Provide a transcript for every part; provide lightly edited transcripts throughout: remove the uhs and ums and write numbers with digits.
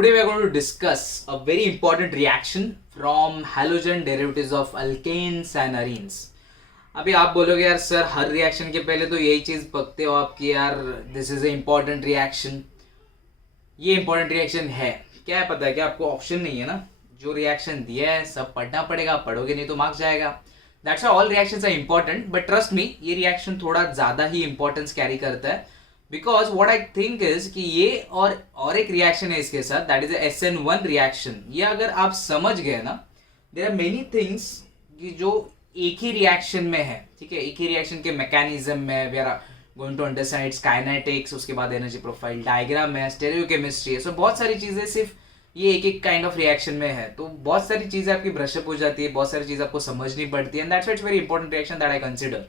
today we are going to discuss a very important reaction from halogen derivatives of alkanes and arenes. अभी आप बोलोगे यार sir हर reaction के पहले तो यही चीज़ पकते हो आप कि यार this is a important reaction. ये इम्पॉर्टेंट रिएक्शन है क्या है पता है कि आपको ऑप्शन नहीं है ना, जो रिएक्शन दिया है सब पढ़ना पड़ेगा, पढ़ोगे नहीं तो मार्क्स जाएगा. That's why all reactions are important, but trust me ये रिएक्शन थोड़ा ज़्यादा ही इंपॉर्टेंस कैरी करता है. Because what I think is कि ये और एक रिएक्शन है इसके साथ, दैट इज SN1 रिएक्शन. ये अगर आप समझ गए ना, देयर आर मेनी थिंग्स कि जो एक ही रिएक्शन में है, ठीक है, एक ही रिएक्शन के मैकेनिज्म में we are going to understand its kinetics, उसके बाद एनर्जी प्रोफाइल डायग्राम है, स्टेरियोकेमिस्ट्री है. सो बहुत सारी चीज़ें सिर्फ ये एक एक काइंड ऑफ रिएक्शन में है, तो बहुत सारी चीज़ें आपकी ब्रशअप हो जाती है, बहुत सारी चीज़ें आपको समझनी पड़ती है. And that's its very important reaction that I consider.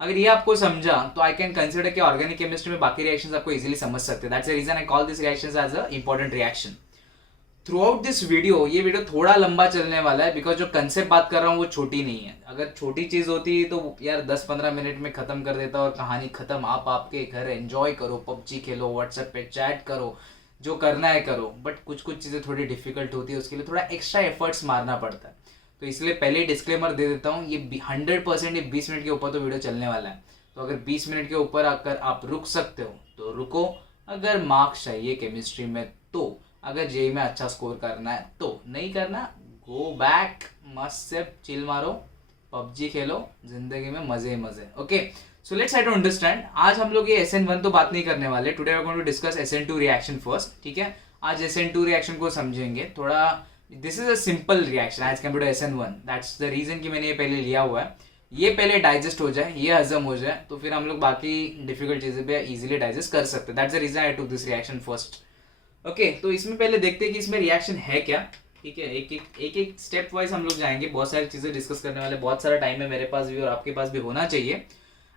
अगर ये आपको समझा तो आई कैन कंसिडर कि ऑर्गेनिक केमिस्ट्री में बाकी रिएक्शंस आपको इजीली समझ सकते हैं. That's the reason I call this reactions as a important reaction. Throughout this video, ये वीडियो थोड़ा लंबा चलने वाला है बिकॉज जो कंसेप्ट बात कर रहा हूँ वो छोटी नहीं है. अगर छोटी चीज़ होती तो यार 10-15 मिनट में खत्म कर देता और कहानी खत्म. आप आपके घर एंजॉय करो, पबजी खेलो, व्हाट्सएप पे चैट करो, जो करना है करो. बट कुछ कुछ चीज़ें थोड़ी डिफिकल्ट होती है, उसके लिए थोड़ा एक्स्ट्रा एफर्ट्स मारना पड़ता है. तो इसलिए पहले डिस्क्लेमर दे देता हूँ, ये 100% ये 20 मिनट के ऊपर तो वीडियो चलने वाला है. तो अगर 20 मिनट के ऊपर आकर आप रुक सकते हो तो रुको. अगर मार्क्स चाहिए केमिस्ट्री में तो, अगर जेई में अच्छा स्कोर करना है तो, नहीं करना गो बैक, मस्त से चिल मारो, पबजी खेलो, जिंदगी में मजे ही मजे. Okay, so let's try to understand. आज हम लोग ये SN1 तो बात नहीं करने वाले. Today we are going to discuss SN2 reaction first. ठीक है, आज SN2 रिएक्शन को समझेंगे थोड़ा. This is a simple reaction as compare to SN1. That's the reason कि मैंने ये पहले लिया हुआ है. ये पहले डाइजेस्ट हो जाए, ये हजम हो जाए, तो फिर हम लोग बाकी डिफिकल्ट चीज़ें भी इजीली डाइजेस्ट कर सकते हैं. That's the reason I took this reaction first. Okay, तो इसमें पहले देखते हैं कि इसमें रिएक्शन है क्या. ठीक है, एक स्टेप वाइज हम लोग जाएंगे. बहुत सारी चीज़ें डिस्कस करने वाले, बहुत सारा टाइम है मेरे पास भी और आपके पास भी होना चाहिए.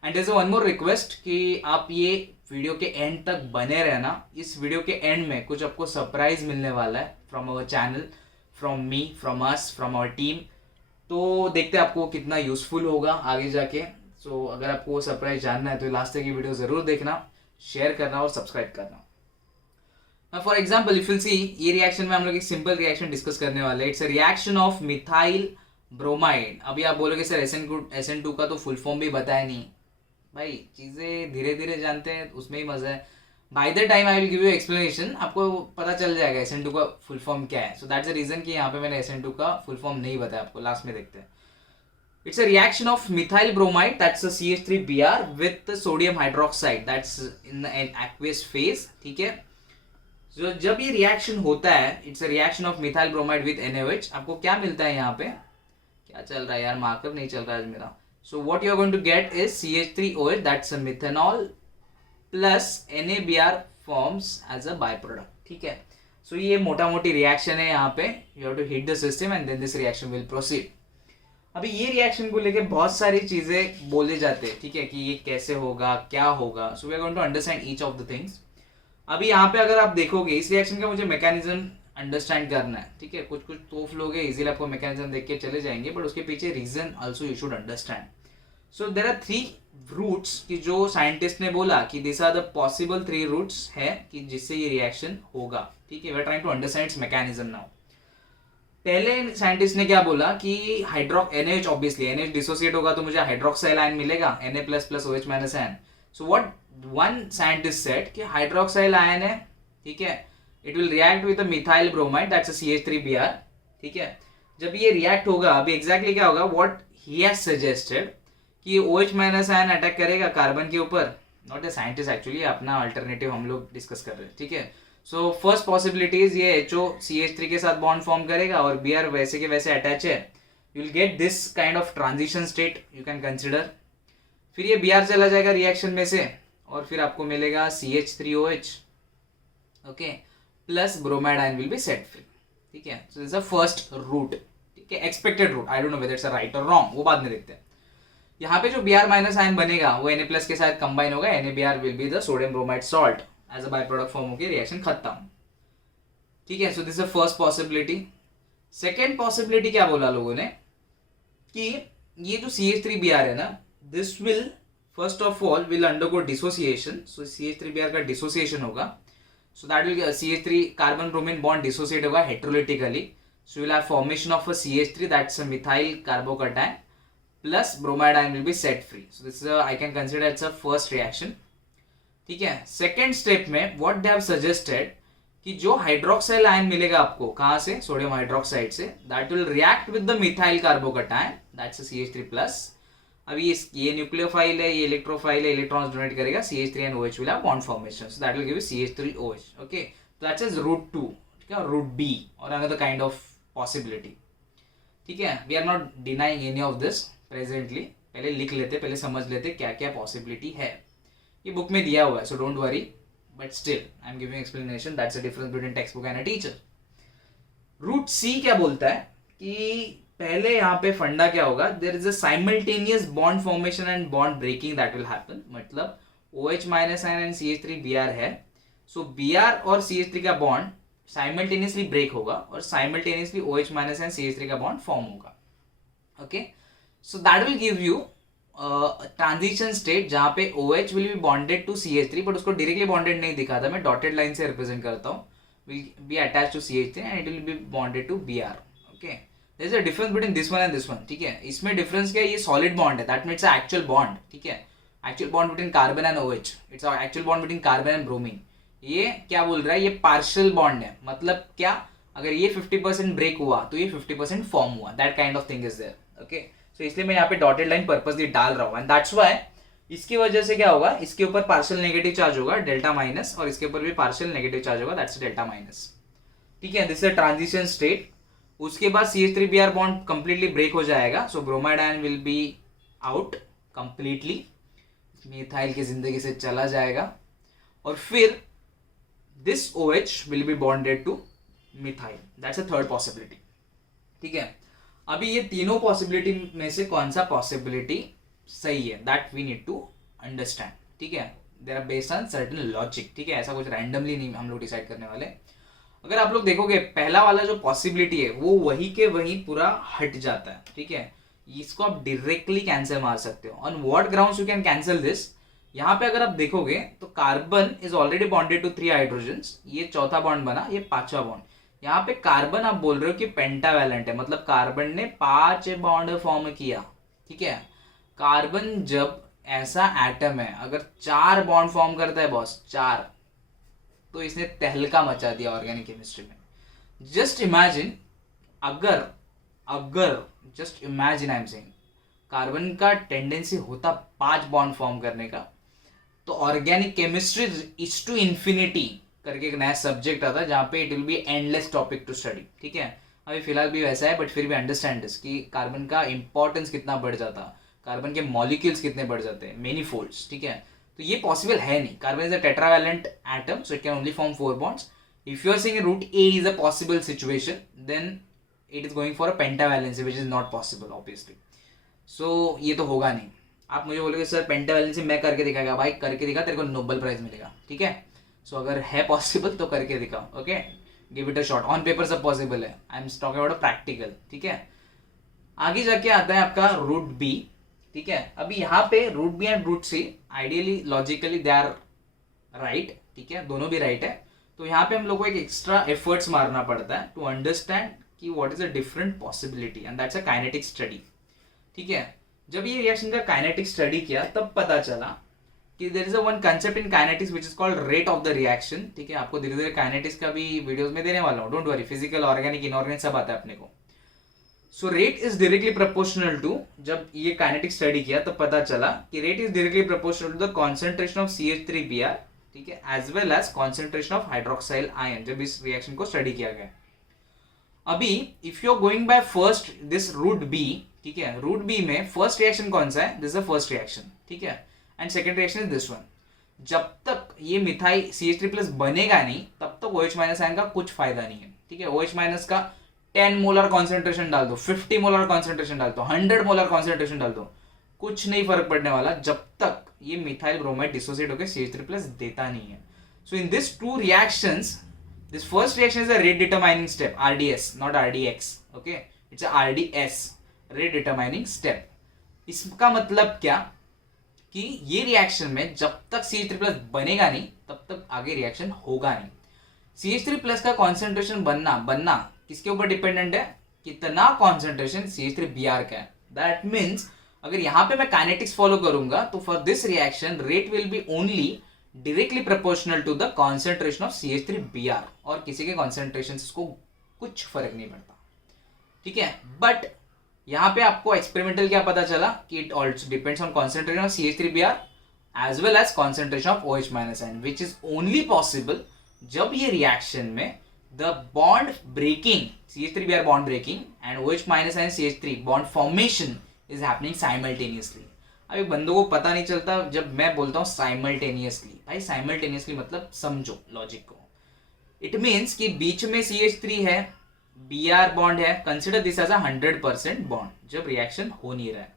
And there is one more request कि आप ये वीडियो के एंड तक बने रहना. इस वीडियो के एंड में कुछ आपको सरप्राइज मिलने वाला है from our channel, from me, from us, from our team. तो देखते हैं आपको कितना यूजफुल होगा आगे जाके. सो अगर आपको वो सरप्राइज जानना है तो लास्ट तक की वीडियो ज़रूर देखना, शेयर करना और सब्सक्राइब करना. फॉर एग्जाम्पल इफ यू सी, ये रिएक्शन में हम लोग एक सिंपल रिएक्शन डिस्कस करने वाले हैं. It's a reaction of methyl bromide. अभी आप बोलोगे सर SN2 का तो फुल फॉर्म भी बताया नहीं. भाई चीज़ें धीरे धीरे जानते हैं, उसमें ही मज़ा है. By the time I will give you explanation, आपको पता चल जाएगा SN2 का फुल फॉर्म क्या है. सो दैट्स द रीजन कि यहाँ पे मैंने SN2 का फुल फॉर्म नहीं बताया आपको. लास्ट में देखते हैं. It's a reaction of methyl bromide, that's a CH3Br with sodium hydroxide, that's in an aqueous phase. ठीक है, so, जब ये रिएक्शन होता है, it's a reaction of methyl bromide with NaOH. आपको क्या मिलता है यहाँ पे, क्या चल रहा है यार, मार्कर नहीं चल रहा है मेरा. So what you are going to get is CH3OH, that's a methanol plus NaBr forms as a by product. ठीक है, सो ये मोटा मोटी रिएक्शन है. यहाँ पे you have to heat the system and then this reaction will proceed. अभी ये रिएक्शन को लेके बहुत सारी चीजें बोले जाते हैं, ठीक है, कि ये कैसे होगा, क्या होगा. So we are going to understand each of the things. अभी यहाँ पे अगर आप देखोगे इस रिएक्शन का मुझे मैकेनिज्म अंडरस्टैंड करना है. ठीक है, कुछ कुछ तोफ लोग इजीली आपको मैकेनिज्म देख के चले जाएंगे, बट उसके पीछे reason also you should understand. So there are 3 routes कि जो साइंटिस्ट ने बोला कि this are the possible 3 routes है कि जिससे ये रिएक्शन होगा. ठीक है, we are trying to understand its mechanism now. पहले साइंटिस्ट ने क्या बोला कि NaOH, ऑब्वियसली NaOH डिसोसिएट होगा तो मुझे हाइड्रोक्साइल आयन मिलेगा, Na++OH-. So what one scientist said कि हाइड्रोक्साइल आयन है, ठीक है, it will react with methyl bromide, that's a CH3Br. ठीक है, जब ये रिएक्ट होगा, अभी एग्जैक्टली क्या होगा, व्हाट ही हैज सजेस्टेड कि OH- आयन अटैक करेगा कार्बन के ऊपर. नॉट द साइंटिस्ट एक्चुअली, अपना अल्टरनेटिव हम लोग डिस्कस कर रहे हैं. ठीक है, सो फर्स्ट पॉसिबिलिटीज ये HO CH3 के साथ बॉन्ड फॉर्म करेगा और Br वैसे के वैसे अटैच है. You will get this kind of transition state you can consider. फिर ये Br चला जाएगा रिएक्शन में से और फिर आपको मिलेगा CH3OH. Okay, plus bromide ion will be set free. ठीक है, so this is the first route. ठीक है, expected route. I don't know whether it's right और रॉन्ग, वो बाद में देखते हैं. यहाँ पे जो Br- आयन बनेगा वो Na+ के साथ कंबाइन होगा. NaBr will be the sodium bromide salt as a by product form होकर रिएक्शन खत्म. ठीक है, so this is first possibility. Second possibility क्या बोला लोगों ने कि ये जो CH3Br है ना, this will first of all will undergo dissociation. So CH3Br का डिसोसिएशन होगा. So that will CH3 carbon bromine bond dissociate होगा heterolytically. So you will have formation of a CH3, that's a methyl carbocation, plus bromide ion will be set free. So this is I can consider it's a first reaction. ठीक है. Second step में what they have suggested कि जो hydroxyl ion मिलेगा आपको कहां से, sodium hydroxide से, that will react with the methyl carbocation, that's CH3+. अभी ये न्यूक्लियोफाइल है, ये इलेक्ट्रोफाइल है, इलेक्ट्रॉन्स डोनेट करेगा, CH3 and OH will have bond formation, so that will give you CH3OH. Okay, तो दैट्स इज रूट 2. ठीक है, रूट B और अनदर काइंड ऑफ पॉसिबिलिटी. ठीक है, we are not denying any of this presently. पहले लिख लेते, पहले समझ लेते क्या क्या पॉसिबिलिटी है. ये बुक में दिया हुआ है, so don't worry, but still I am giving explanation. That's the difference between text book and a teacher. Route C क्या बोलता है कि पहले यहाँ पे फंडा क्या होगा, there is a simultaneous bond formation and bond breaking that will happen. मतलब OH- ion and CH3 Br है, सो Br और CH3 का बॉन्ड साइमल्टेनियसली ब्रेक होगा और साइमल्टेनियसली OH- एंड CH3 का बॉन्ड फॉर्म होगा. Okay, so that will give you transition state जहां पे OH will be bonded to CH3, बट उसको डायरेक्टली बॉन्डेड नहीं दिखाता, मैं डॉटेड लाइन से रिप्रेजेंट करता हूँ. Will be attach to CH3 and it will be bonded to Br. Okay, there is a difference between this one and this one. ठीक है, इसमें डिफरेंस क्या है, ये सॉलिड बॉन्ड है, दैट मीन्स एक्चुअल बॉन्ड. ठीक है, actual bond between carbon and OH, its actual bond between carbon and bromine. ये क्या बोल रहा है, ये पार्शियल बॉन्ड है. मतलब क्या, अगर ये 50% ब्रेक हुआ तो ये 50% फॉर्म हुआ, that kind of thing is there. Okay, so इसलिए मैं यहाँ पे डॉटेड लाइन पर्पसली डाल रहा हूँ, एंड दैट्स व्हाई इसकी वजह से क्या होगा, इसके ऊपर पार्शियल नेगेटिव चार्ज होगा डेल्टा माइनस, और इसके ऊपर भी पार्शियल नेगेटिव चार्ज होगा, दैट्स डेल्टा माइनस. ठीक है, दिस इज ट्रांजिशन स्टेट. उसके बाद CH3Br बॉन्ड कंप्लीटली ब्रेक हो जाएगा, so bromide ion will be out completely, methyl की जिंदगी से चला जाएगा, और फिर this OH will be bonded to methyl. That's a third possibility. ठीक है, अभी ये तीनों पॉसिबिलिटी में से कौन सा पॉसिबिलिटी सही है, that we need to understand. ठीक है, there are based on certain logic. ठीक है, ऐसा कुछ रैंडमली नहीं हम लोग डिसाइड करने वाले. अगर आप लोग देखोगे पहला वाला जो पॉसिबिलिटी है वो वही के वही पूरा हट जाता है. ठीक है, इसको आप डायरेक्टली कैंसिल मार सकते हो. On what grounds you can cancel this, यहाँ पे अगर आप देखोगे तो carbon is already bonded to 3 hydrogens, ये चौथा बॉन्ड बना, ये पांचवा बॉन्ड. यहाँ पे कार्बन आप बोल रहे हो कि पेंटावैलेंट है, मतलब कार्बन ने 5 बॉन्ड फॉर्म किया. ठीक है, कार्बन जब ऐसा एटम है अगर 4 बॉन्ड फॉर्म करता है बॉस, 4, तो इसने तहलका मचा दिया ऑर्गेनिक केमिस्ट्री में. जस्ट इमेजिन, अगर अगर just imagine I am saying carbon का टेंडेंसी होता 5 बॉन्ड फॉर्म करने का, तो organic chemistry is to infinity करके एक नया सब्जेक्ट आता है जहाँ पे it will be endless topic to study. ठीक है, अभी फिलहाल भी वैसा है, बट फिर भी अंडरस्टैंड दिस कि कार्बन का इंपॉर्टेंस कितना बढ़ जाता, कार्बन के मॉलिक्यूल्स कितने बढ़ जाते हैं, मेनी फोल्ड्स. ठीक है, तो ये पॉसिबल है नहीं. Carbon is a tetravalent atom, so it can only form 4 bonds. If you are saying route A is a possible situation, then it is going for a pentavalency which is not possible obviously. So ये तो होगा नहीं. आप मुझे बोलोगे sir पेंटावैलेंसी मैं करके दिखाएगा, भाई करके दिखा, तेरे को नोबेल प्राइज मिलेगा. ठीक है, सो अगर है पॉसिबल तो करके दिखाओ. Okay, give it a shot. On paper सब पॉसिबल है, I am talking about a practical. ठीक है, आगे जाके आता है आपका रूट B. ठीक है, अभी यहाँ पे route B and route C ideally logically they are right. ठीक है, दोनों भी राइट है. तो यहाँ पे हम लोग को एक एक्स्ट्रा एफर्ट्स मारना पड़ता है टू अंडरस्टैंड कि what is a different possibility, and that's a kinetic study. ठीक है, जब ये रिएक्शन का काइनेटिक स्टडी किया तब पता चला कि there is a one concept in kinetics which is called rate of the reaction. ठीक है, आपको धीरे धीरे काइनेटिक्स का भी वीडियोस में देने वाला हूँ, don't worry. Physical, organic, inorganic सब आता है अपने को. So rate is directly proportional to, जब ये काइनेटिक स्टडी किया तब पता चला कि rate is directly proportional to the concentration of CH3Br. ठीक है, as well as concentration of hydroxyl ion, जब इस रिएक्शन को स्टडी किया गया. अभी if you are going by first this route B. ठीक है, रूट B में फर्स्ट रिएक्शन कौन सा है, this is the first reaction. ठीक है, and second reaction is this one. जब तक ये मिथाइल CH3+ बनेगा नहीं तब तक OH- आयन का कुछ फायदा नहीं है. ठीक है, OH- का 10 मोलर कॉन्सेंट्रेशन डाल दो, 50 मोलर कॉन्सेंट्रेशन डाल दो, 100 मोलर कॉन्सेंट्रेशन डाल दो, कुछ नहीं फर्क पड़ने वाला जब तक ये मिथाइल ब्रोमाइड डिसोसिएट होकर CH3+ देता नहीं है. So in this two reactions, this first reaction is a rate determining step, RDS, not RDX. Okay, it's a RDS, rate determining step. इसका मतलब क्या कि ये रिएक्शन में जब तक CH3+ बनेगा नहीं तब तक आगे रिएक्शन होगा नहीं. CH3 प्लस का कॉन्सेंट्रेशन बनना किसके ऊपर डिपेंडेंट है, कितना कॉन्सेंट्रेशन CH3Br का है. दैट मीन्स अगर यहाँ पे मैं काइनेटिक्स फॉलो करूंगा तो for this reaction rate will be only directly proportional to the concentration of CH3Br, और किसी के कॉन्सेंट्रेशन को कुछ फर्क नहीं पड़ता. ठीक है, बट यहाँ पे आपको एक्सपेरिमेंटल क्या पता चला कि it also depends on concentration of CH3Br as well as concentration of OH-N, which is only possible जब ये रिएक्शन में the bond breaking, CH3Br bond breaking and OH-N CH3 bond formation is happening simultaneously. अभी बंदों को पता नहीं चलता जब मैं बोलता हूँ साइमल्टेनियसली. भाई साइमल्टेनियसली मतलब समझो लॉजिक को. इट मीन्स कि बीच में CH3 है, Br बॉन्ड है, consider this as a 100% bond जब रिएक्शन हो नहीं रहा है.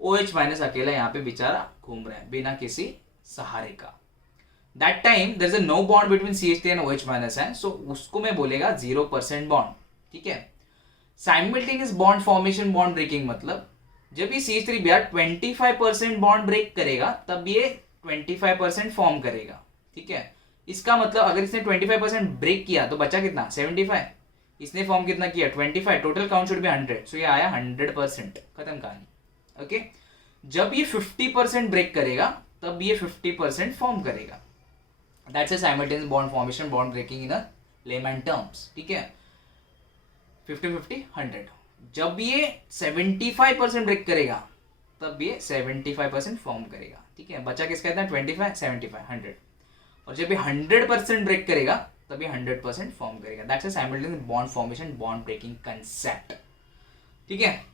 OH- अकेला यहाँ पे बेचारा घूम रहा है बिना किसी सहारे का. That time there is a no bond between CH3 and OH-N, so उसको मैं बोलेगा 0% बॉन्ड. ठीक है. Simultaneous bond formation bond breaking मतलब जब ये CH3Br 25% बॉन्ड ब्रेक करेगा तब ये 25% फॉर्म करेगा. ठीक है. इसका मतलब अगर इसने 25% ब्रेक किया तो बचा कितना, 75. इसने फॉर्म कितना किया, 25. Total count should be 100. सो ये आया 100%. खत्म कहानी. ओके. जब ये 50% ब्रेक करेगा तब ये 50% फॉर्म करेगा. That's a simultaneous bond formation bond breaking in a layman terms. ठीक है. 50-50 100. जब ये 75% ब्रेक करेगा तब ये 75% फॉर्म करेगा. ठीक है. बचा किसका इतना, 25, 75, 100. और जब ये 100% ब्रेक करेगा तब ये 100% फॉर्म करेगा. That's a simultaneous bond formation bond breaking concept. ठीक है.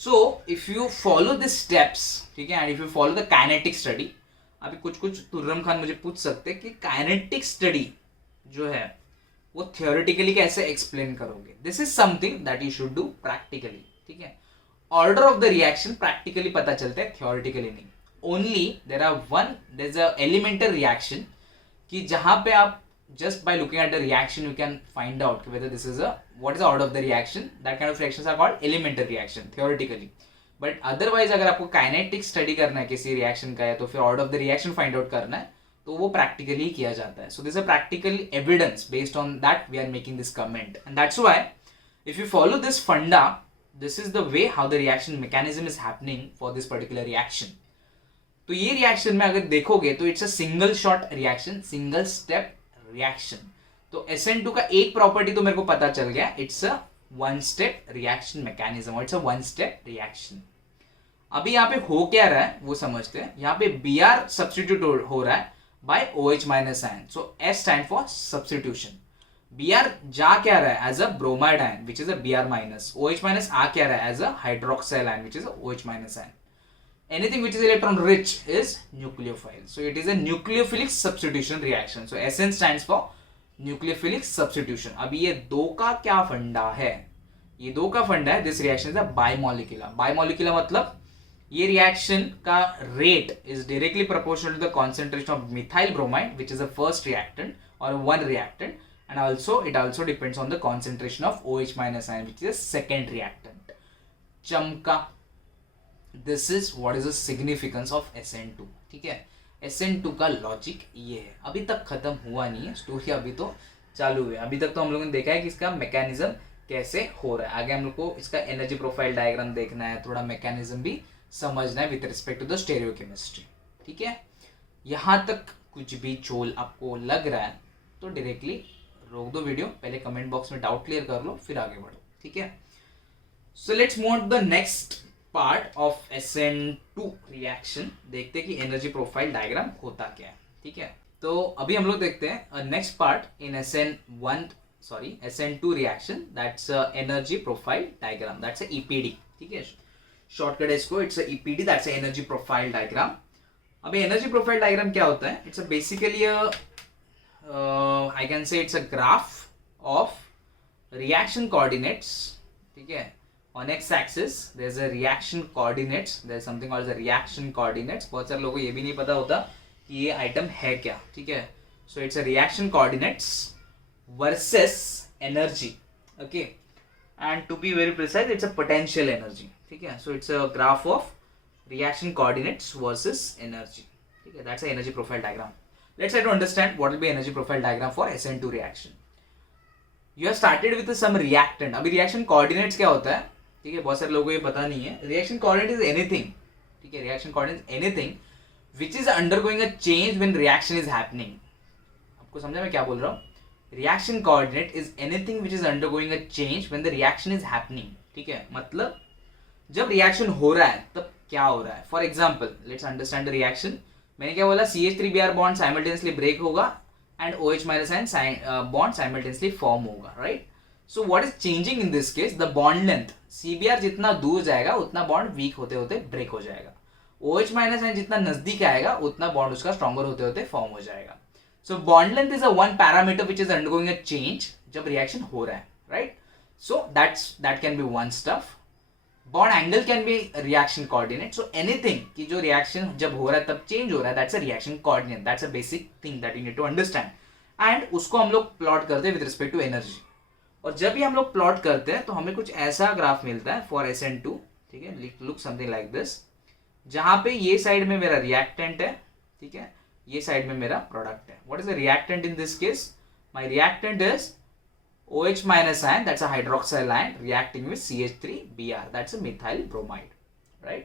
So if you follow this steps, ठीक है, and if you follow the kinetic study. अभी कुछ तुर्रम खान मुझे पूछ सकते हैं कि काइनेटिक स्टडी जो है वो थियोरेटिकली कैसे एक्सप्लेन करोगे. This is something that you should do practically. ठीक है. Order of the reaction practically पता चलता है, थियोरेटिकली नहीं. Only there is a elemental reaction कि जहां पे आप just by looking at the reaction you can find out whether this is what is the order of the reaction. That kind of reactions are called elementary reaction theoretically. But otherwise अगर आपको kinetic study करना है किसी reaction का है तो फिर order of the reaction find out करना है तो वो प्रैक्टिकली किया जाता है. So this is a practical evidence based on that we are making this comment, and that's why if you follow this funda, this is the way how the reaction mechanism is happening for this particular reaction. तो ये reaction में अगर देखोगे तो it's a single shot reaction, single step reaction. तो SN2 का एक property तो मेरे को पता चल गया, it's a one step reaction mechanism, it's a one step reaction. अभी यहाँ पे हो क्या रहा है वो समझते हैं. यहाँ पे Br सब्स्टिट्यूट हो रहा है by OH- ion. So S stand for substitution. Br जा क्या रहा है as a bromide ion which is a Br minus. OH- आ क्या रहा है as a hydroxyl ion which is a OH- ion. Anything which is electron rich is nucleophile. So it is a nucleophilic substitution reaction. So SN stands for nucleophilic substitution. अभी ये दो का क्या फंडा है, ये दो का फंडा है. This reaction is a bimolecular. Bimolecular मतलब ये रिएक्शन का rate is directly proportional to the concentration of methyl bromide which is the first reactant और one reactant, and also it also depends on the concentration of OH- ion which is a second reactant. चमका. This is what is the significance of SN2. ठीक है. SN2 का logic ये है. अभी तक खत्म हुआ नहीं है स्टोरी, अभी तो चालू है. अभी तक तो हम लोगों ने देखा है कि इसका मैकेनिज्म कैसे हो रहा है. आगे हम लोग को इसका एनर्जी प्रोफाइल डायग्राम देखना है, थोड़ा मैकेनिज्म भी समझना है विद रिस्पेक्ट टू द स्टेरियोकेमिस्ट्री. ठीक है. यहाँ तक कुछ भी चोल आपको लग रहा है तो डायरेक्टली रोक दो वीडियो, पहले कमेंट बॉक्स में डाउट क्लियर कर लो फिर आगे बढ़ो. ठीक है. So let's move on the next part of SN2 reaction. देखते हैं कि एनर्जी प्रोफाइल डायग्राम होता क्या है. ठीक है. तो अभी हम लोग देखते हैं next part in SN2 reaction, that's energy profile diagram, that's EPD. ठीक है. शॉर्टकट है इसको, it's EPD, that's energy profile diagram. अभी एनर्जी प्रोफाइल डायग्राम क्या होता है, it's basically I can say it's a graph of reaction coordinates. ठीक है. On x-axis there is a reaction coordinates, there is something called as a reaction coordinates. बहुत सारे लोगों को ये भी नहीं पता होता कि ये आइटम है क्या. ठीक है. So it's a reaction coordinates versus energy. Okay. And to be very precise, it's a potential energy. ठीक है. So it's a graph of reaction coordinates versus energy. ठीक है. That's a energy profile diagram. Let's try to understand what will be energy profile diagram for SN2 reaction. You have started with some reactant. अभी reaction coordinates क्या होता है, ठीक है, बहुत सारे लोगों को ये पता नहीं है. रिएक्शन कोऑर्डिनेट इज एनीथिंग, ठीक है, reaction coordinate anything which is undergoing a change when reaction is happening. आपको समझा मैं क्या बोल रहा हूँ? Reaction coordinate is anything which is undergoing a change when the reaction is happening. ठीक है, मतलब जब रिएक्शन हो रहा है तब क्या हो रहा है. For example let's understand the reaction. मैंने क्या बोला, CH3Br बॉन्ड साइमल्टेनियसली ब्रेक होगा and OH minus ion bond simultaneously form होगा, right. So what is changing in this case, the bond length. CBr जितना दूर जाएगा उतना बॉन्ड वीक होते होते ब्रेक हो जाएगा. OH माइनस आयन जितना नजदीक आएगा उतना बॉन्ड उसका स्ट्रॉन्गर होते होते फॉर्म हो जाएगा. So bond length is a one parameter which is undergoing a change जब रिएक्शन हो रहा है, right. So that can be one stuff. Bond angle can be reaction coordinate. So anything कि जो रिएक्शन जब हो रहा है तब चेंज हो रहा है, that's a reaction coordinate. That's a basic thing that you need to understand. And उसको हम लोग प्लॉट करते हैं विद रिस्पेक्ट टू एनर्जी. और जब भी हम लोग प्लॉट करते हैं तो हमें कुछ ऐसा ग्राफ मिलता है फॉर SN2, ठीक है, लुक समथिंग लाइक दिस, जहां पे ये साइड में मेरा रिएक्टेंट है, ठीक है, ये साइड में मेरा प्रोडक्ट है. What is the reactant in this case? My reactant is OH minus ion, that's a hydroxyl ion reacting with CH3Br, that's a methyl bromide, right.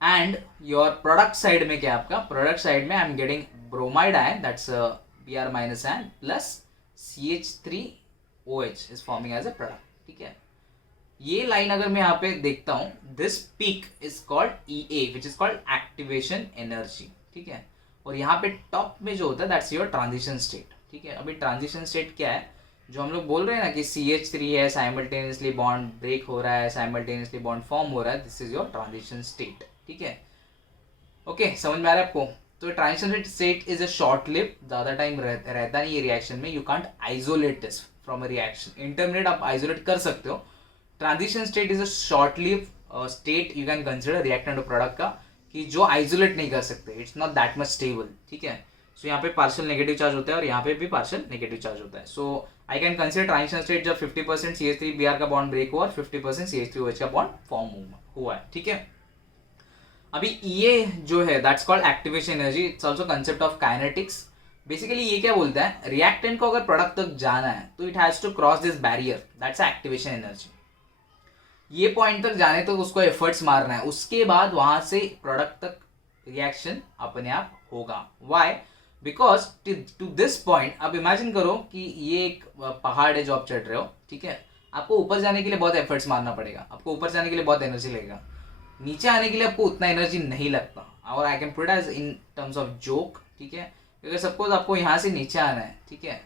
And your product side में क्या आपका, product side में I'm getting bromide ion, that's a Br minus ion plus CH3OH is forming as a product, ठीक है. ये line अगर मैं यहाँ पे देखता हूँ, this peak is called EA, which is called activation energy, ठीक है. और यहाँ पे टॉप में जो होता है that's your transition state, ठीक है. अभी ट्रांजिशन स्टेट क्या है, जो हम लोग बोल रहे हैं ना कि CH3 है, साइमल्टेनियसली बॉन्ड ब्रेक हो रहा है, साइमल्टेनियसली बॉन्ड फॉर्म हो रहा है, this is your transition state, ठीक है. ओके, समझ में आ रहा है आपको? तो transition state is a short live, ज़्यादा टाइम रहता नहीं ये रिएक्शन में. You can't isolate this from a reaction. Intermediate आप आइसोलेट कर सकते हो. Transition state is a short live state you can consider reactant और प्रोडक्ट का, कि जो आइसोलेट नहीं कर सकते. It's not that much stable, ठीक है. सो यहाँ पे पार्शियल नेगेटिव चार्ज होता है और यहाँ पे भी पार्शियल नेगेटिव चार्ज होता है. So I can consider transition state जब 50% CH3Br का बॉन्ड ब्रेक हुआ और 50% CH3OH का बॉन्ड फॉर्म हुआ है, ठीक है. अभी ये जो है that's called activation energy. It's also concept of kinetics. Basically ये क्या बोलता है, रिएक्टेंट को अगर प्रोडक्ट तक जाना है तो it has to cross this barrier, that's activation energy. ये पॉइंट तक जाने तक उसको एफर्ट्स मारना है, उसके बाद वहां से प्रोडक्ट तक रिएक्शन अपने आप होगा. Why? Because to this point, अब इमेजिन करो कि ये एक पहाड़ है जो आप चढ़ रहे हो, ठीक है. आपको ऊपर जाने के लिए बहुत एफर्ट्स मारना पड़ेगा, आपको ऊपर जाने के लिए बहुत एनर्जी लगेगा. नीचे आने के लिए आपको उतना एनर्जी नहीं लगता. और I can put as in terms of joke, ठीक है. अगर सपोज आपको यहाँ से नीचे आना है, ठीक है,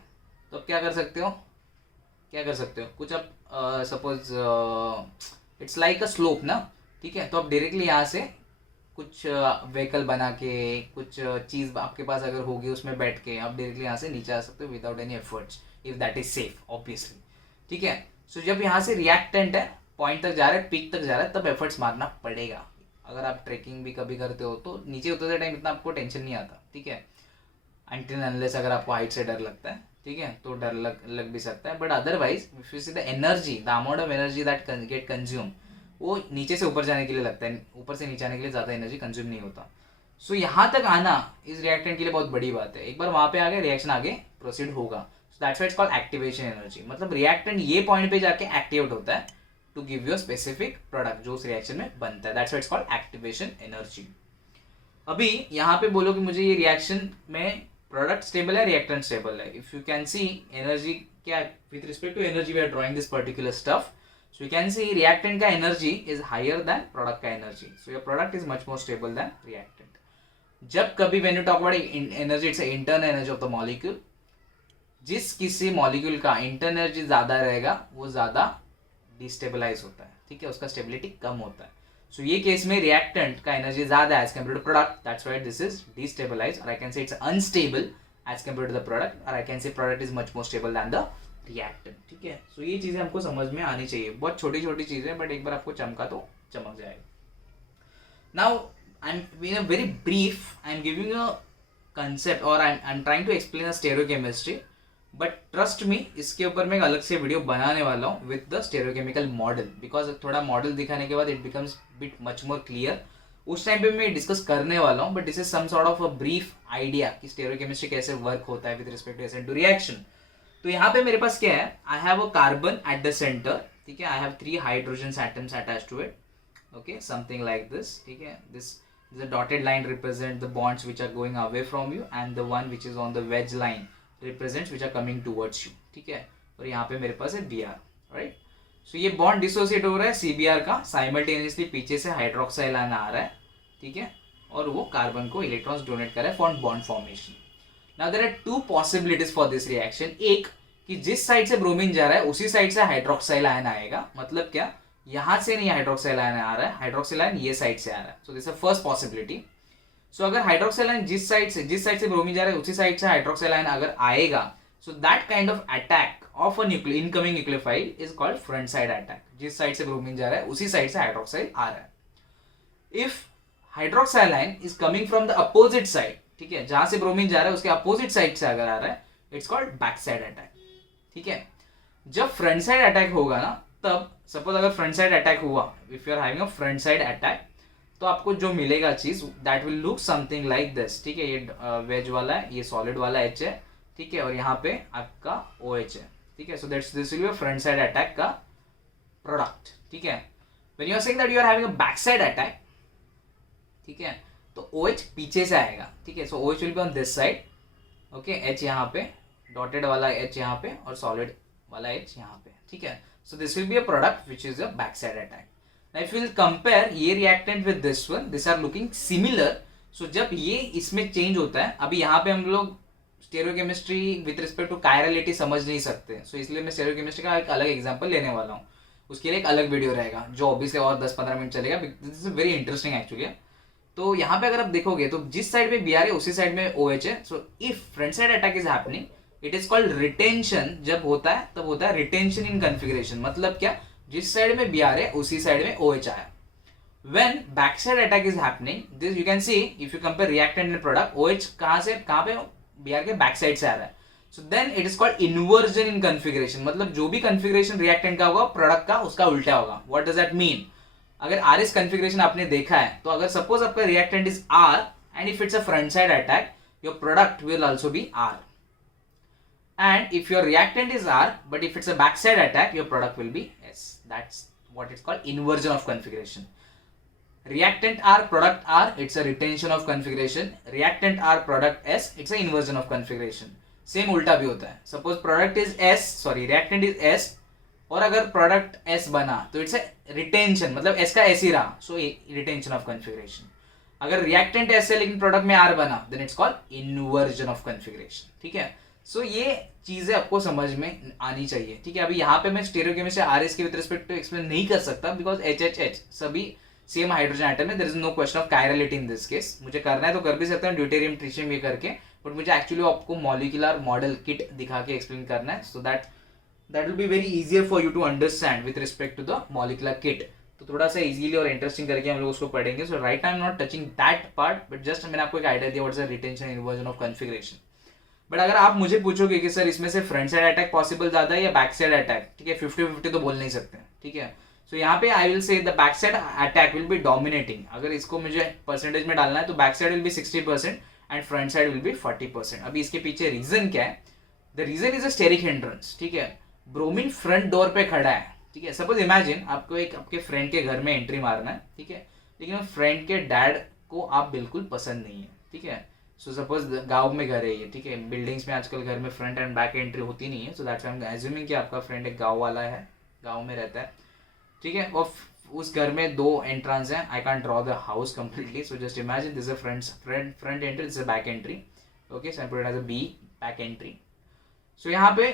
तो आप क्या कर सकते हो, कुछ आप suppose it's like a slope ना, ठीक है. तो आप डायरेक्टली यहाँ से कुछ व्हीकल बना के, कुछ चीज़ आपके पास अगर होगी उसमें बैठ के आप डायरेक्टली यहाँ से नीचे आ सकते हो without any efforts, if that is safe obviously, ठीक है. सो जब यहाँ से रिएक्टेंट है पॉइंट तक जा रहा है, पीक तक जा रहा है, तब एफर्ट्स मारना पड़ेगा. अगर आप ट्रेकिंग भी कभी करते हो तो नीचे उतरते टाइम इतना आपको टेंशन नहीं आता, ठीक है, अनटिल अनलेस अगर आपको हाइट से डर लगता है, ठीक है, तो डर लग भी सकता है. But otherwise if you see the energy, the amount of energy that get consume, वो नीचे से ऊपर जाने के लिए लगता है, ऊपर से नीचे आने के लिए ज़्यादा एनर्जी कंज्यूम नहीं होता. सो यहाँ तक आना इस रिएक्टेंट के लिए बहुत बड़ी बात है. एक बार वहाँ पे आ गए, रिएक्शन आगे प्रोसीड होगा. So that's why it's called activation energy. मतलब रिएक्टेंट ये पॉइंट पे जाके एक्टिवेट होता है to give you specific product जो उस रिएक्शन में बनता है. That's why it's called activation energy. अभी यहाँ पे बोलो कि मुझे ये रिएक्शन में प्रोडक्ट स्टेबल है, रिएक्टेंट स्टेबल है. If you can see energy क्या, with respect to energy we are drawing this particular stuff. So you can see reactant का energy is higher than product का energy. So your product is much more stable than reactant. जब कभी when you talk about energy, it's the internal energy of the molecule. जिस किसी molecule का internal energy ज़्यादा रहेगा वो ज़्यादा destabilize होता है, ठीक है, उसका stability कम होता है. So ये केस में reactant का energy ज़्यादा है as compared to product. That's why this is destabilized, or I can say it's unstable as compared to the product, or I can say product is much more stable than the reactant, ठीक है. सो ये चीज़ें हमको समझ में आनी चाहिए. बहुत छोटी छोटी चीज़ें, बट एक बार आपको चमका तो चमक जाएगा. Now I am in a very brief, I am giving a concept और I am trying to explain the stereochemistry. But trust me, इसके ऊपर मैं एक अलग से वीडियो बनाने वाला हूँ with the stereochemical model, because थोड़ा मॉडल दिखाने के बाद it becomes bit much more clear. उस टाइम पे मैं डिस्कस करने वाला हूँ, but this is some sort of a brief idea कि स्टेरियोकेमिस्ट्री कैसे वर्क होता है with respect to SN2 reaction. तो यहाँ पे मेरे पास क्या है, I have a carbon at the center, ठीक है, I have 3 hydrogen atoms attached to it, okay, something like this, ठीक है, this the dotted line represent the bonds which are going away from you and the one which is on the wedge line represents which are coming towards you, ठीक है, और यहाँ पे मेरे पास है Br, right. सो ये बॉन्ड डिसोसिएट हो रहा है Cbr का, साइमल्टेनियसली पीछे से हाइड्रोक्साइल आयन आ रहा है, ठीक है, और वो कार्बन को इलेक्ट्रॉन्स डोनेट कर रहा है for bond formation. Now there are 2 possibilities for this reaction, एक कि जिस साइड से ब्रोमीन जा रहा है उसी साइड से हाइड्रोक्साइल आयन आएगा, मतलब क्या, यहां से नहीं हाइड्रोक्साइल आयन आ रहा है, हाइड्रोक्साइल आयन ये साइड से आ रहा है, so this is first possibility. सो अगर हाइड्रोक्साइल आयन जिस साइड से ब्रोमीन जा रहा है उसी साइड से हाइड्रोक्साइल आयन अगर आएगा, so that kind of attack of a incoming nucleophile is called front side attack, जिस साइड से ब्रोमीन जा रहा है उसी साइड से हाइड्रोक्साइल आ रहा है। If hydroxyl ion is coming from the opposite side, ठीक है, जहां से ब्रोमीन जा रहा है उसके अपोजिट साइड से अगर आ रहा है, it's called back side attack, ठीक है। जब फ्रंट साइड अटैक होगा ना, तब सपोज अगर फ्रंट साइड अटैक हुआ, if you are having a front side attack, तो आपको जो मिलेगा चीज that will look something like this, ठीक है, ये वेज वाला है, ये सॉलिड वाला H है, ठीक है, और यहाँ पे आपका OH है, ठीक है। So that's this will be front side attack का प्रोडक्ट, ठीक है। When you are saying that you are having a back side attack, ठीक है, तो OH पीछे से आएगा, ठीक है, so OH will be on this side, okay, H यहाँ पे, डॉटेड वाला H यहाँ पे और सॉलिड वाला H यहाँ पे, ठीक है। So this will be a product which is a backside attack. Now if you will compare ये reactant with this one, these are looking similar. So जब ये इसमें change होता है, अभी यहाँ पे हम लोग stereochemistry with respect to chirality समझ नहीं सकते, so इसलिए मैं stereochemistry का एक अलग example लेने वाला हूँ, उसके लिए एक अलग वीडियो रहेगा जो obviously और 10-15 मिनट चलेगा, this is very interesting actually। तो यहाँ पे अगर आप देखोगे तो जिस साइड में Br है उसी साइड में OH है, so if front side attack is happening, it is called retention. जब होता है तब होता है रिटेंशन इन कन्फिग्रेशन, मतलब क्या, जिस साइड में Br है उसी साइड में OH आया। When back side attack is happening, this you can see if you compare reactant and product, OH कहां पे Br के बैक साइड से आ रहा है, so then it is called inversion in configuration, मतलब जो भी कन्फिग्रेशन रिएक्टेंट का होगा प्रोडक्ट का उसका उल्टा होगा। What does that mean? अगर RS कन्फिग्रेशन आपने देखा है, तो अगर सपोज आपका reactant is R and if it's a front side attack, your product will also be R। And if your reactant is R, but if it's a backside attack, your product will be S. That's what it's called, inversion of configuration. Reactant R, product R, it's a retention of configuration. Reactant R, product S, it's a inversion of configuration. Same उल्टा भी होता है। Suppose product is S, sorry, reactant is S, और अगर product S बना, तो it's a retention, मतलब S का S ही रहा, so retention of configuration. अगर reactant S है लेकिन product में R बना, then it's called inversion of configuration, ठीक है। सो ये चीजें आपको समझ में आनी चाहिए, ठीक है। अभी यहाँ पे मैं स्टेरियोकेमिस्ट्री RS के विद रिस्पेक्ट टू एक्सप्लेन नहीं कर सकता, बिकॉज HHH सभी सेम हाइड्रोजन एटम है, there is no question of chirality in this case. मुझे करना है तो कर भी सकता हूँ ड्यूटेरियम ट्रिशियम ये करके, बट मुझे एक्चुअली आपको मॉलिक्यूलर मॉडल किट दिखा के एक्सप्लेन करना है, so that will be very easier for you to understand with respect to the molecular kit. तो थोड़ा सा इजीली और इंटरेस्टिंग करके हम लोग उसको पढ़ेंगे। So right I am not touching that part, but just मैंने आपको एक आइडिया दिया what is the retention inversion of configuration. But अगर आप मुझे पूछोगे कि सर इसमें से फ्रंट साइड अटैक पॉसिबल ज्यादा है या बैक साइड अटैक, ठीक है, 50-50 तो बोल नहीं सकते, ठीक है। सो यहाँ पे I will say the back side attack will be dominating. अगर इसको मुझे परसेंटेज में डालना है तो back side will be 60% and front side will be 40%। अभी इसके पीछे रीजन क्या है? The reason is a steric hindrance, ठीक है। ब्रोमीन फ्रंट डोर पे खड़ा है, ठीक है। सपोज इमेजिन आपको एक आपके फ्रेंड के घर में एंट्री मारना है, ठीक है, लेकिन फ्रेंड के डैड को आप बिल्कुल पसंद नहीं है, ठीक है। सो सपोज गांव में घर है ये, ठीक है, बिल्डिंग्स में आजकल घर में फ्रंट एंड बैक एंट्री होती नहीं है, so that's I am assuming कि आपका फ्रेंड एक गांव वाला है, गांव में रहता है, ठीक है, और उस घर में 2 एंट्रेंस हैं। I can't draw the house completely, so just imagine this is a front entry, this is a back entry, okay, so I put it as a B back entry. सो यहाँ पे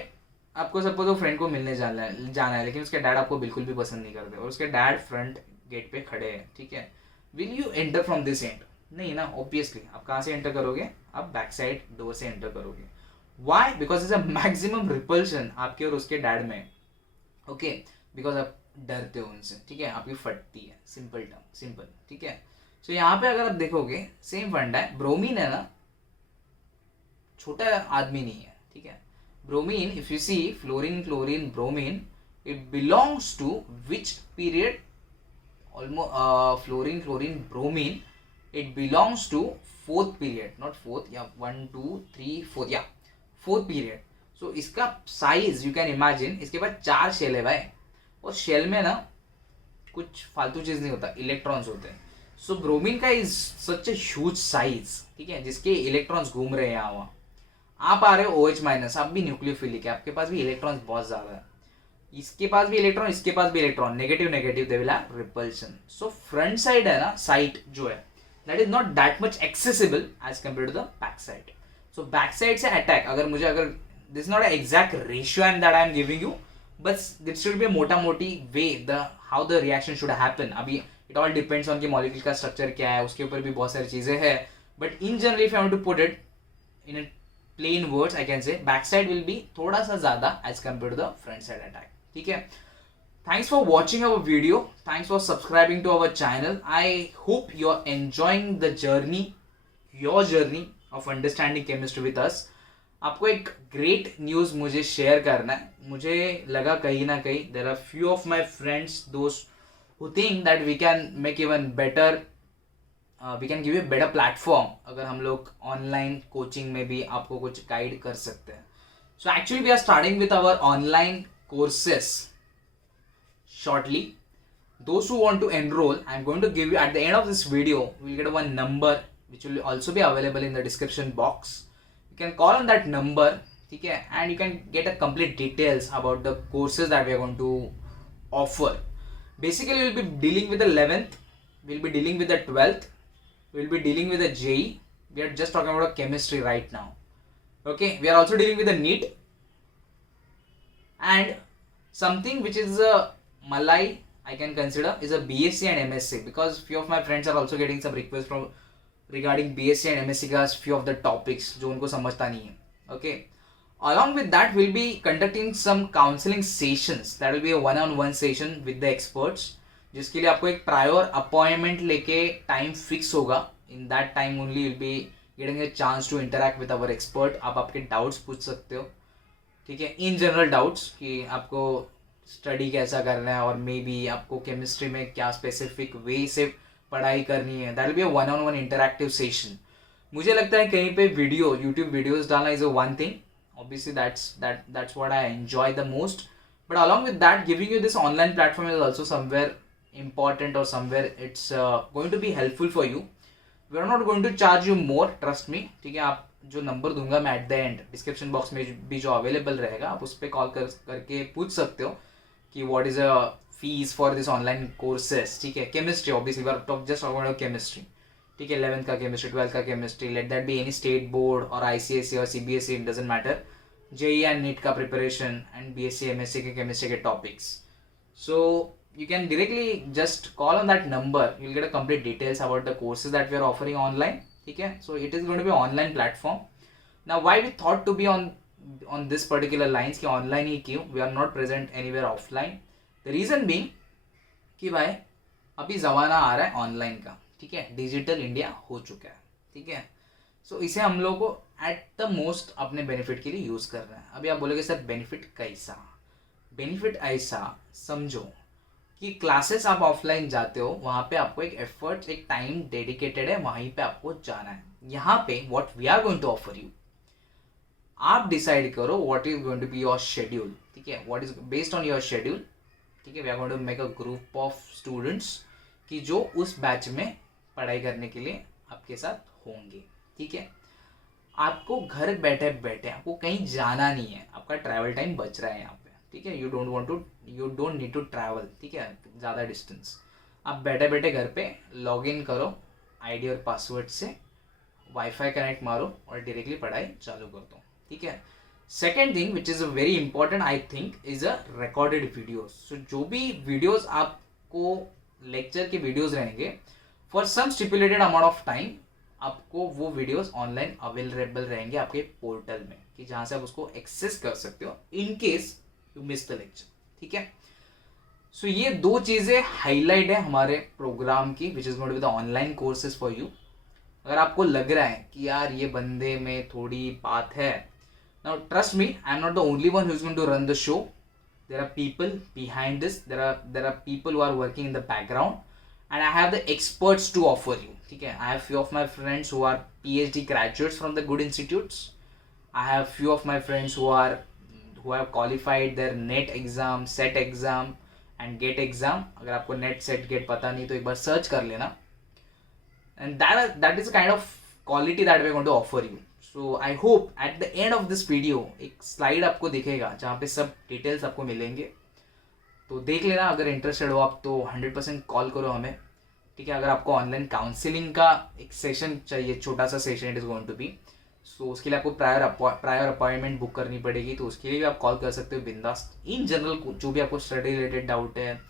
आपको सपोज वो friend को मिलने जाना है, लेकिन उसके डैड आपको बिल्कुल भी पसंद नहीं करते और उसके डैड फ्रंट गेट पे खड़े हैं, ठीक है। Will you enter from this and? नहीं ना, ऑब्वियसली आप कहाँ से एंटर करोगे? आप बैक साइड डोर से एंटर करोगे। Why? Because is a maximum repulsion आपके और उसके डैड में, ओके, बिकॉज आप डरते हो उनसे, ठीक है, आपकी फटती है, सिंपल टर्म, सिंपल, ठीक है। सो यहाँ पे अगर आप देखोगे सेम फंडा है, ब्रोमीन है ना, छोटा आदमी नहीं है, ठीक है। Bromine, if you see fluorine, chlorine, bromine, it belongs to which period? Almost fluorine, chlorine, bromine, it belongs to 4th period, not 4th, yeah, 1 2 3 4, yeah, 4th period. सो इसका साइज यू कैन इमेजिन, इसके पास 4 shell है भाई, और shell में ना कुछ फालतू चीज नहीं होता, इलेक्ट्रॉन्स होते हैं. सो ब्रोमीन का is such a huge size, ठीक है, जिसके इलेक्ट्रॉन्स घूम रहे हैं यहाँ वहाँ. आप आ रहे हो OH माइनस, आप भी न्यूक्लियोफिलिक है, आपके पास भी इलेक्ट्रॉन्स बहुत ज्यादा है, इसके पास भी इलेक्ट्रॉन, इसके पास भी electron, negative negative they will have repulsion. So front side है ना, साइट जो है that is not that much accessible as compare to the back side. So back side से अटैक अगर this not exact ratio and that I am giving you, but this should be मोटा मोटी way the how the reaction should happen. अभी it all depends on कि molecule का structure क्या है, उसके ऊपर भी बहुत सारी चीजें हैं, but in general if I want to put it in plain words I can say backside will be थोड़ा सा ज्यादा as compared to the front side attack. ठीक है, thanks for watching our video, thanks for subscribing to our channel. I hope you are enjoying the journey, your journey of understanding chemistry with us. आपको एक great news मुझे share करना है. मुझे लगा कहीं ना कहीं there are few of my friends those who think that we can make even better, we can give you better platform अगर हम लोग ऑनलाइन कोचिंग में भी आपको कुछ गाइड कर सकते हैं. So actually we are starting with our online courses shortly. Those who want to enrol, I am going to give you at the end of this video, we will get one number which will also be available in the description box. You can call on that number, ठीक है, and you can get a complete details about the courses that we are going to offer. Basically will be dealing with the 11th, will be dealing with the 12th, we'll be dealing with the JEE. We are just talking about chemistry right now. Okay, we are also dealing with the NEET and something which is a Malai I can consider is a BSc and MSc, because few of my friends are also getting some requests from regarding BSc and MSc का few of the topics जो उनको समझता नहीं है. Okay, along with that we'll be conducting some counseling sessions. That will be a one-on-one session with the experts, जिसके लिए आपको एक प्रायर अपॉइंटमेंट लेके टाइम फिक्स होगा. In that time only will be getting a chance to interact with our expert. आप आपके doubts पूछ सकते हो, ठीक है, इन जनरल डाउट्स कि आपको स्टडी कैसा करना है और मे बी आपको केमिस्ट्री में क्या स्पेसिफिक वे से पढ़ाई करनी है. That will be a one on one interactive session. मुझे लगता है कहीं पे वीडियो यूट्यूब वीडियोज डालना is a one thing, obviously that's what I enjoy the most, but along with that giving you this online platform is also somewhere important or somewhere it's going to be helpful for you. We are not going to charge you more, trust me. ठीक है, आप जो number दूंगा मैं eight the and description box में भी जो available रहेगा, आप उस पर कॉल करके पूछ सकते हो कि what is a fees for this online courses. ठीक है, chemistry obviously we are just talking about chemistry, ठीक है, 11th का केमिस्ट्री, 12th का chemistry, let that be any state board और ICSE और CBSE, it doesn't matter. JEE and NEET का preparation and BSc MSc के केमिस्ट्री के topics. So you can directly just call on that number, you'll get a complete details about the courses that we are offering online. Okay, so it is going to be an online platform. Now why we thought to be on this particular lines कि online ही क्यों, we are not present anywhere offline. The reason being कि भाई अभी ज़माना आ रहा है online का, ठीक है, डिजिटल इंडिया हो चुका है, ठीक है. सो इसे हम लोग को एट द मोस्ट अपने बेनिफिट के लिए यूज़ कर रहे हैं. अभी आप बोलोगे सर बेनिफिट कैसा? बेनिफिट ऐसा समझो कि क्लासेस आप ऑफलाइन जाते हो, वहाँ पे आपको एक एफर्ट, एक टाइम डेडिकेटेड है, वहीं पे आपको जाना है. यहाँ पे what we are going to offer you, आप डिसाइड करो what is going to be your schedule. ठीक है, what is based on your schedule. ठीक है, we are going to make a group of students कि जो उस बैच में पढ़ाई करने के लिए आपके साथ होंगे. ठीक है, आपको घर बैठे बैठे आपको कहीं जाना नहीं है, आपका ट्रैवल टाइम बच रहा है यहाँ पे. ठीक है, you don't need to travel. ठीक है, ज़्यादा डिस्टेंस, आप बैठे बैठे घर पे लॉग इन करो आईडी और पासवर्ड से, वाईफाई कनेक्ट मारो और डायरेक्टली पढ़ाई चालू कर दो. ठीक है. Second thing which is very important I think is a recorded videos. So जो भी वीडियोज आपको लेक्चर के वीडियोज रहेंगे for some stipulated amount of time, आपको वो वीडियोस ऑनलाइन अवेलेबल रहेंगे आपके पोर्टल में, कि जहाँ से आप उसको एक्सेस कर सकते हो in case you miss the lecture. ठीक है, सो ये दो चीज़ें हाईलाइट है हमारे प्रोग्राम की, which is going to be the online courses for you. अगर आपको लग रहा है कि यार ये बंदे में थोड़ी बात है, now trust me, I am not the only one who is going to run the show. There are people behind this, there are people who are working in the background and I have the experts to offer you. ठीक है, I have few of my friends who are PhD graduates from the good institutes. I have few of my friends who are who have qualified their NET exam, SET exam and GATE exam. अगर आपको net set gate पता नहीं तो एक बार search कर लेना. And that is the kind of quality that we're going to offer you. So I hope at the end of this video एक slide आपको दिखेगा जहाँ पे सब डिटेल्स आपको मिलेंगे. तो देख लेना. अगर इंटरेस्टेड हो आप तो 100% कॉल करो हमें. ठीक है. अगर आपको ऑनलाइन काउंसलिंग का एक सेशन चाहिए, छोटा सा session it is going to be, so उसके लिए आपको प्रायर अपॉइंटमेंट बुक करनी पड़ेगी. तो उसके लिए भी आप कॉल कर सकते हो बिंदास. इन जनरल जो भी आपको स्टडी रिलेटेड डाउट है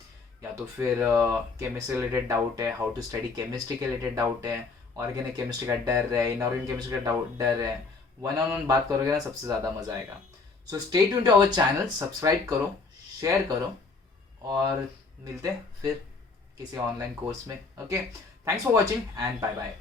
या तो फिर केमिस्ट्री रिलेटेड डाउट है, हाउ टू स्टडी केमिस्ट्री के रिलेटेड डाउट है, ऑर्गेनिक केमिस्ट्री का डर है, इनऑर्गेनिक केमिस्ट्री का डर है, वन ऑन वन बात करोगे ना सबसे ज़्यादा मज़ा आएगा. So stay tuned to our channel, subscribe करो, शेयर करो और मिलते हैं फिर किसी ऑनलाइन कोर्स में. Okay, thanks for watching and bye bye.